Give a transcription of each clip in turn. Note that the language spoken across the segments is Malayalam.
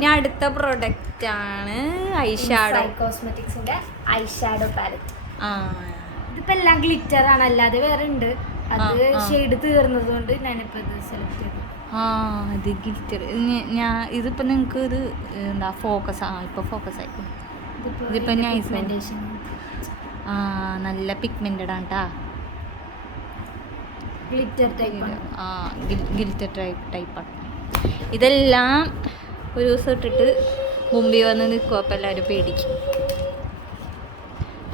ഇനി അടുത്ത പ്രൊഡക്റ്റ് ആണ് ഐഷാഡോ കോസ്മെറ്റിക്സിന്റെ ഐഷാഡോ പാലറ്റ്. ഇതിപ്പോ എല്ലാം ഗ്ലിറ്റർ ആണ്, അല്ലാതെ വേറെ ഉണ്ട്. അത് ഷെയ്ഡ് തീർന്നത് കൊണ്ട് ഞാനിപ്പോ ഇത് സെലക്ട് ചെയ്തു. ഇത് ഗ്ലിറ്റർ. ഇതിപ്പോ നിങ്ങക്ക് ഇത് എന്താ ഫോക്കസ് ഇപ്പൊ ഫോക്കസ് ആയിക്കും. ഇതിപ്പോ നല്ല പിഗ്മെന്റഡ് ആണ് ട്ടാ. ഗ്ലിറ്റർ ടൈപ്പ് ഗ്ലിറ്റർ ടൈപ്പാണ്. ഇതെല്ലാം ഒരു ദിവസം ഇട്ടിട്ട് മുമ്പിൽ വന്ന് നിൽക്കും, അപ്പം എല്ലാവരും പേടിക്കും.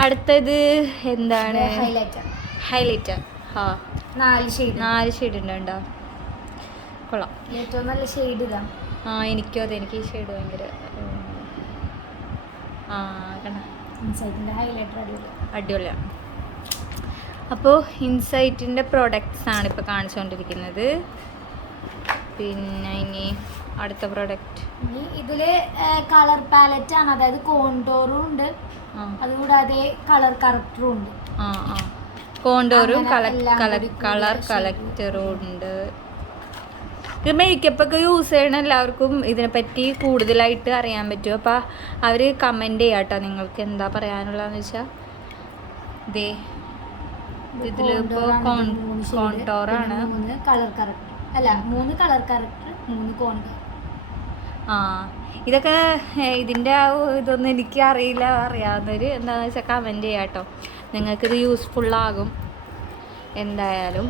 അടുത്തത് എന്താണ്? ഹൈലൈറ്റർ. 4 ഷെയ്ഡ് ഉണ്ടോ? കൊള്ളാം. ഏറ്റവും നല്ല ഷെയ്ഡ് ഇതാ. എനിക്കും അതെ, എനിക്ക് ഈ ഷെയ്ഡ് ഭയങ്കര അടിപൊളിയാണ്. അപ്പോൾ ഇൻസൈറ്റിൻ്റെ പ്രോഡക്റ്റ്സ് ആണ് ഇപ്പോൾ കാണിച്ചുകൊണ്ടിരിക്കുന്നത്. പിന്നെ ഇനി അടുത്ത പ്രോഡക്റ്റ് ഇതില് കളർ പാലറ്റ് ആണ്, അതായത് കോണ്ടോറും ഉണ്ട്, അതുകൂടാതെ കളർ കറക്ടറും ഉണ്ട്. കോണ്ടോറും കളർ കളക്ടറും ഉണ്ട്. ഇത് മേക്കപ്പ് ഒക്കെ യൂസ് ചെയ്യണ എല്ലാവർക്കും ഇതിനെപ്പറ്റി കൂടുതലായിട്ട് അറിയാൻ പറ്റും. അപ്പോൾ അവർ കമൻറ്റ് ചെയ്യാം കേട്ടോ, നിങ്ങൾക്ക് എന്താ പറയാനുള്ളതെന്ന് വെച്ചാൽ. ഇതേ ഇതിലിപ്പോൾ കോണ്ടോറാണ്. 3 കളർ കറക്ടർ അല്ല 3 കളർ കറക്ടർ 3 കോണ്ടോർ. ഇതൊക്കെ ഇതിൻ്റെ ഇതൊന്നും എനിക്ക് അറിയില്ല. അറിയാവുന്നവർ എന്താണെന്ന് വെച്ചാൽ കമൻറ്റ് ചെയ്യാം കേട്ടോ. നിങ്ങൾക്കിത് യൂസ്ഫുള്ളാകും എന്തായാലും.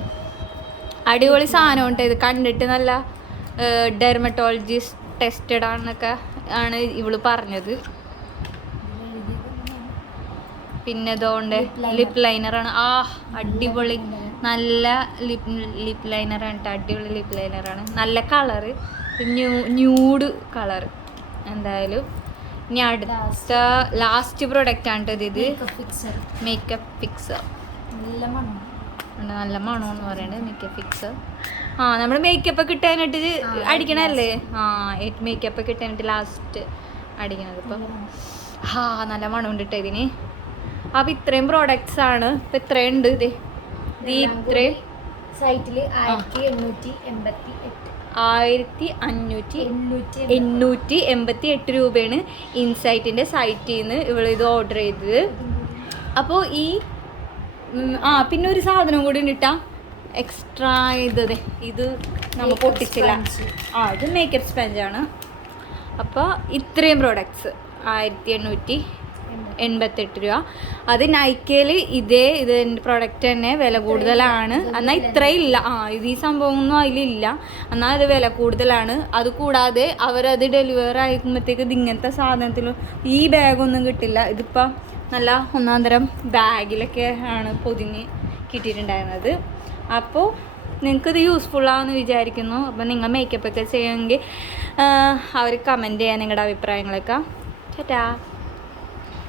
അടിപൊളി സാധനമുണ്ട്. ഇത് കണ്ടിട്ട് നല്ല ഡെർമറ്റോളജിസ്റ്റ് ടെസ്റ്റഡ് ആണെന്നൊക്കെ ആണ് ഇവള് പറഞ്ഞത്. പിന്നെ ഇതുകൊണ്ട് ലിപ് ലൈനറാണ്. അടിപൊളി നല്ല ലിപ് ലൈനറാണ് കേട്ടോ. അടിപൊളി ലിപ് ലൈനറാണ്. നല്ല കളറ്, ന്യൂഡ് കളറ്. എന്തായാലും ഇനി അടുത്ത ലാസ്റ്റ് പ്രൊഡക്റ്റ് ആണ് ഇത്. Makeup fixer. നല്ല മണമെന്ന് പറയുന്നത് മേക്കപ്പ് ഫിക്സർ. നമ്മൾ മേക്കപ്പ് ഒക്കെ ഇട്ടാനായിട്ട് അടിക്കണല്ലേ? മേക്കപ്പ് ഒക്കെ ഇട്ടാനായിട്ട് ലാസ്റ്റ് അടിക്കണത്. ഇപ്പം നല്ല മണമുണ്ട് കേട്ടോ ഇതിന്. അപ്പം ഇത്രയും പ്രോഡക്റ്റ്സ് ആണ്. ഇപ്പം ഇത്രയുണ്ട്. ഇത്രയും സൈറ്റിൽ 1588 രൂപയാണ് ഇൻസൈറ്റിൻ്റെ സൈറ്റിൽ നിന്ന് ഇവളിത് ഓർഡർ ചെയ്തത്. അപ്പോൾ പിന്നെ ഒരു സാധനം കൂടി ഇട്ടാ എക്സ്ട്രാ ഇത് നമ്മൾ പൊട്ടിച്ചില്ല. ഇത് മേക്കപ്പ് സ്പഞ്ചാണ്. അപ്പോൾ ഇത്രയും പ്രോഡക്ട്സ് 1888 രൂപ. അത് നൈക്കയിൽ ഇതിൻ്റെ പ്രൊഡക്റ്റ് തന്നെ വില കൂടുതലാണ്. എന്നാൽ ഇത്രയില്ല. ഇത് ഈ സംഭവമൊന്നും അതിലില്ല. എന്നാൽ അത് വില കൂടുതലാണ്. അതുകൂടാതെ അവരത് ഡെലിവറി ആയിരിക്കുമ്പോഴത്തേക്ക് ഇങ്ങനത്തെ സാധനത്തിൽ ഈ ബാഗൊന്നും കിട്ടില്ല. ഇതിപ്പോൾ നല്ല ഒന്നാന്തരം ബാഗിലൊക്കെ ആണ് പൊതിഞ്ഞ് കിട്ടിയിട്ടുണ്ടായിരുന്നത്. അപ്പോൾ നിങ്ങൾക്കിത് യൂസ്ഫുള്ളാണെന്ന് വിചാരിക്കുന്നു. അപ്പോൾ നിങ്ങൾ മേക്കപ്പൊക്കെ ചെയ്യുമെങ്കിൽ അവർ കമൻറ്റ് ചെയ്യാൻ നിങ്ങളുടെ അഭിപ്രായങ്ങളൊക്കെ. ടാറ്റാ.